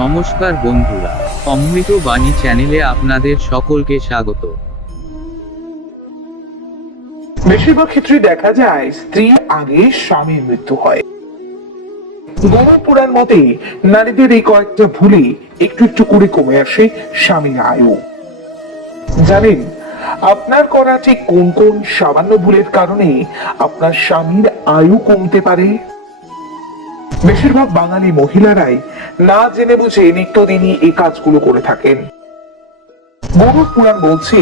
নমস্কার বন্ধুরা, অমৃত বাণী চ্যানেলে আপনাদের সকলকে স্বাগত। বেশিরভাগ ক্ষেত্রে দেখা যায় স্ত্রীর আগে স্বামীর মৃত্যু হয়। গরু পুরাণ মতে নারীদের এই কয়েকটা ভুলে একটু একটু করে কমে আসে স্বামীর আয়ু। জানেন আপনার করা ঠিক কোন কোন সামান্য ভুলের কারণে আপনার স্বামীর আয়ু কমতে পারে? বেশিরভাগ বাঙালি মহিলারাই না জেনে বুঝে নিত্যদিনই এই কাজগুলো করে থাকেন। গরুর পুরাণ বলছে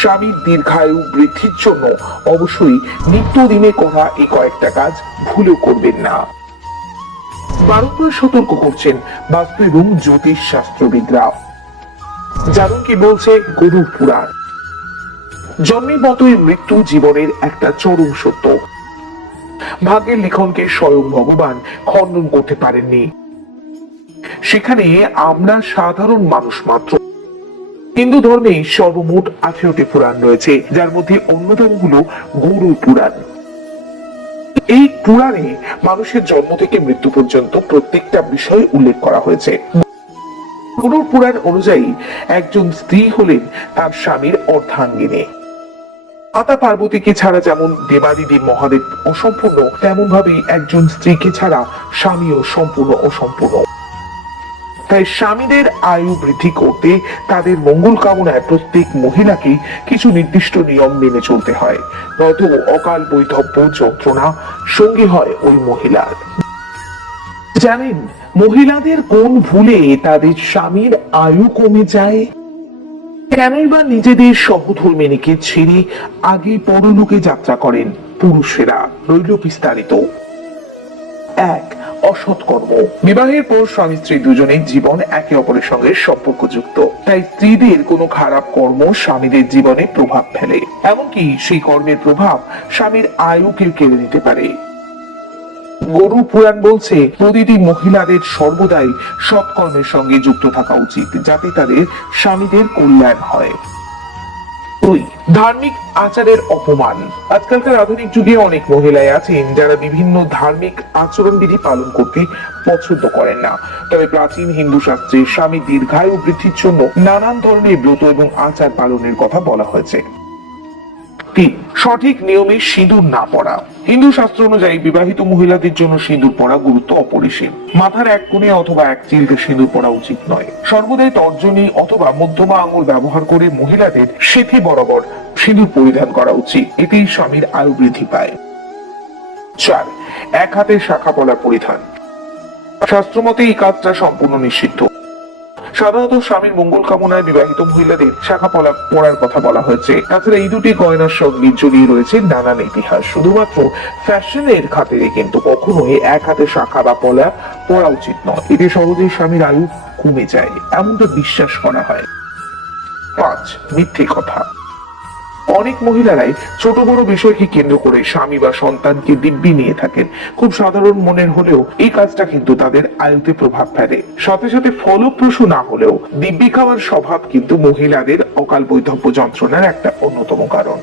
স্বামীর দীর্ঘায়ু বৃদ্ধির জন্য অবশ্যই নিত্যদিনে করা এই কয়েকটা কাজ ভুলেও করবেন না। বারবার সতর্ক করছেন বাস্তু এবং জ্যোতিষ শাস্ত্রবিদরা। জানুন কি বলছে গরুর পুরাণ। জন্মের মতোই মৃত্যু জীবনের একটা চরম সত্য। ভাগ্যের লিখনকে স্বয়ং ভগবান খণ্ডন করতে পারেননি। সেখানে আমরা সাধারণ মানুষ মাত্র। হিন্দু ধর্মে সর্বমোট 18টি পুরাণ রয়েছে, যার মধ্যে অন্যতম হলো গরুর পুরাণ। এই পুরাণে মানুষের জন্ম থেকে মৃত্যু পর্যন্ত প্রত্যেকটা বিষয় উল্লেখ করা হয়েছে। গরুর পুরাণ অনুযায়ী একজন স্ত্রী হলেন তার স্বামীর অর্ধাঙ্গিনী। মাতা পার্বতীকে ছাড়া যেমন দেবাদিদেব মহাদেব অসম্পূর্ণ, তেমন ভাবেই একজন স্ত্রীকে ছাড়া স্বামীও সম্পূর্ণ অসম্পূর্ণ। তাই স্বামীদের আয়ু বৃদ্ধি করতে তাদের মঙ্গল কামনায় প্রত্যেক মহিলাকে কিছু নির্দিষ্ট নিয়ম মেনে চলতে হয়, নয়তো অকাল বৈধব্য যন্ত্রণা সঙ্গী হয় ওই মহিলার। জানেন মহিলাদের কোন ভুলে তাদের স্বামীর আয়ু কমে যায়? কেনই বা নিজেদের সহধর্মিণীকে ছেড়ে আগে পরলোকে যাত্রা করেন পুরুষেরা? রইল বিস্তারিত। 1. অসৎ কর্ম। বিবাহের পর স্বামী স্ত্রী দুজনেই জীবন একে অপরের সঙ্গে সম্পর্কযুক্ত, তাই স্ত্রীদের কোনো খারাপ কর্ম স্বামীদের জীবনে প্রভাব ফেলে, এমনকি সেই কর্মের প্রভাব স্বামীর আয়ুকে কেড়ে নিতে পারে। গরু পুরাণ বলছে প্রতিটি মহিলাদের সর্বদাই সৎকর্মের সঙ্গে যুক্ত থাকা উচিত, যাতে তাদের স্বামীদের কল্যাণ হয়। 2. ধার্মিক আচারের অপমান। আজকালকার আধুনিক যুগে অনেক মহিলাই আছেন যারা বিভিন্ন ধার্মিক আচরণবিধি পালন করতে পছন্দ করেন না। তবে প্রাচীন হিন্দু শাস্ত্রে স্বামী দীর্ঘায়ু বৃদ্ধির জন্য নানান ধরনের ব্রত এবং আচার পালনের কথা বলা হয়েছে। 3. সঠিক নিয়মে সিঁদুর না পরা। হিন্দু শাস্ত্র অনুযায়ী বিবাহিত মহিলাদের জন্য সিঁদুর পরা গুরুত্ব অপরিসীম। মাথার এক কোণে অথবা এক চিলতে সিঁদুর পরা উচিত নয়। সর্বদাই তর্জনী অথবা মধ্যমা আঙুল ব্যবহার করে মহিলাদের সেথি বরাবর সিঁদুর পরিধান করা উচিত, এতেই স্বামীর আয়ু বৃদ্ধি পায়। 4. এক হাতে শাখা পলা পরিধান। শাস্ত্রমতে এই কাজটা সম্পূর্ণ নিষিদ্ধ। সাধারণত স্বামীর মঙ্গল কামনায় বিবাহিত মহিলাদের শাখা পলা পরার কথা বলা হয়েছে। তাছাড়া এই দুটি গয়নার সঙ্গে জড়িয়ে রয়েছে নানান ইতিহাস। শুধুমাত্র ফ্যাশনের খাতিরে কিন্তু কখনোই এক হাতে শাখা বা পলা পরা উচিত নয়। এতে সহজেই স্বামীর আয়ু কমে যায়, এমনটা বিশ্বাস করা হয়। 5. মিথ্যে কথা। অনেক মহিলারাই ছোট বড় বিষয়কে কেন্দ্র করে স্বামী বা সন্তানকে দিব্যি নিয়ে থাকেন। খুব সাধারণ মনের হলেও এই কাজটা কিন্তু তাদের আয়ুতে প্রভাব ফেলে। সাথে সাথে ফলপ্রসূ না হলেও দিব্যি খাওয়ার স্বভাব কিন্তু মহিলাদের অকাল বৈধব্য যন্ত্রণার একটা অন্যতম কারণ।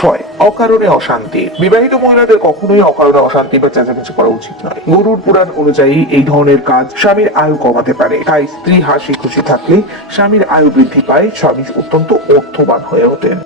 6. অকারণে অশান্তি। বিবাহিত মহিলাদের কখনোই অকারণে অশান্তি বা চেঁচামেচি করা উচিত নয়। গরুর পুরাণ অনুযায়ী এই ধরনের কাজ স্বামীর আয়ু কমাতে পারে। তাই স্ত্রী হাসি খুশি থাকলে স্বামীর আয়ু বৃদ্ধি পায়, স্বামী অত্যন্ত অর্থবান হয়ে ওঠেন।